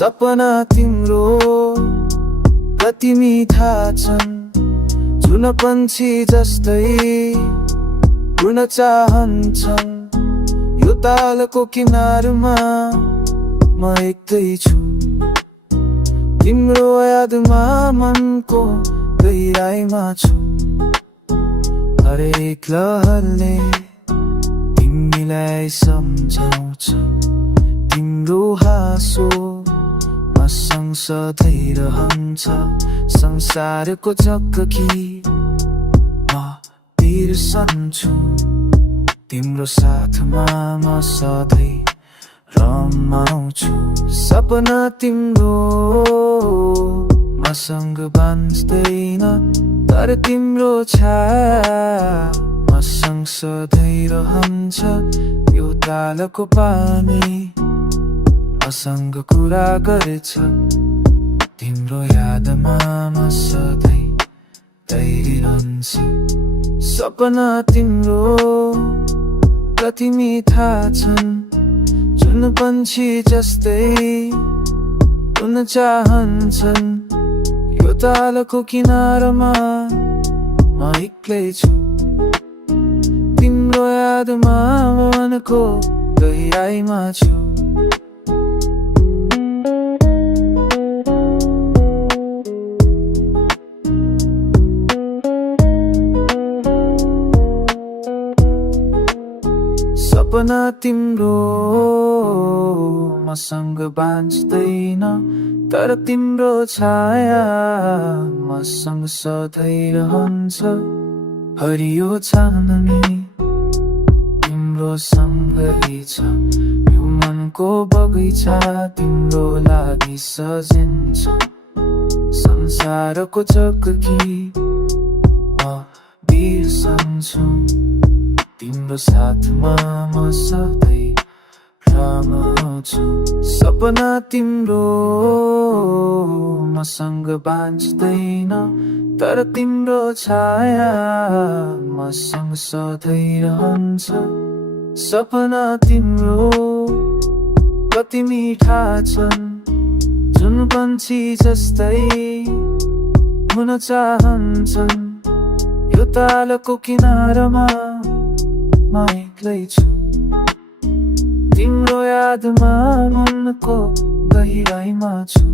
सपना तिम्रो कति मिठा छन्, जुन पंक्षी जस्तै उड्न चाहन्छन्। यो तालको किनारमा म एक्लै छु, तिम्रो यादमा मनको गहिराइमा छु। हरेक लहरले तिमीलाई सम्झाउँछ, तिम्रो हाँसो मसँग सधैँ रहन्छ। संसारको चककी म बिर्सन्छु, तिम्रो साथमा म सधैँ रमाउँछु। सपना तिम्रो मसँग बाँच्दैन, तर तिम्रो छाया मसँग सधैँ रहन्छ। यो तालको पानी मसँग कुरा गर्छ, तिम्रो यादमा म सधैँ तैरिरहन्छु। सपना तिम्रो कति मिठा छन्, जुन पंक्षी जस्तै उड्न चाहन्छन्। यो तालको किनारमा म एक्लै छु, तिम्रो यादमा मनको गहिराइमा छु। सपना तिम्रो मसँग बाँच्दैन, तर तिम्रो छाया मसँग सधैँ रहन्छ। हरियो चाँदनी तिम्रो सँगै छ, यो मनको बगैँचा तिम्रो लागि सजिन्छ। संसारको चककी म बिर्सन्छु, तिम्रो साथमा म सधैँ रमाउँछु। सपना तिम्रो मसँग बाँच्दैन, तर तिम्रो छाया मसँग सधैँ रहन्छ। सपना तिम्रो कति मिठा छन्, जुन पंक्षी जस्तै हुन चाहन्छन्। यो तालको किनारमा म एक्लै छु, तिम्रो यादमा मनको गहिराइमा छु।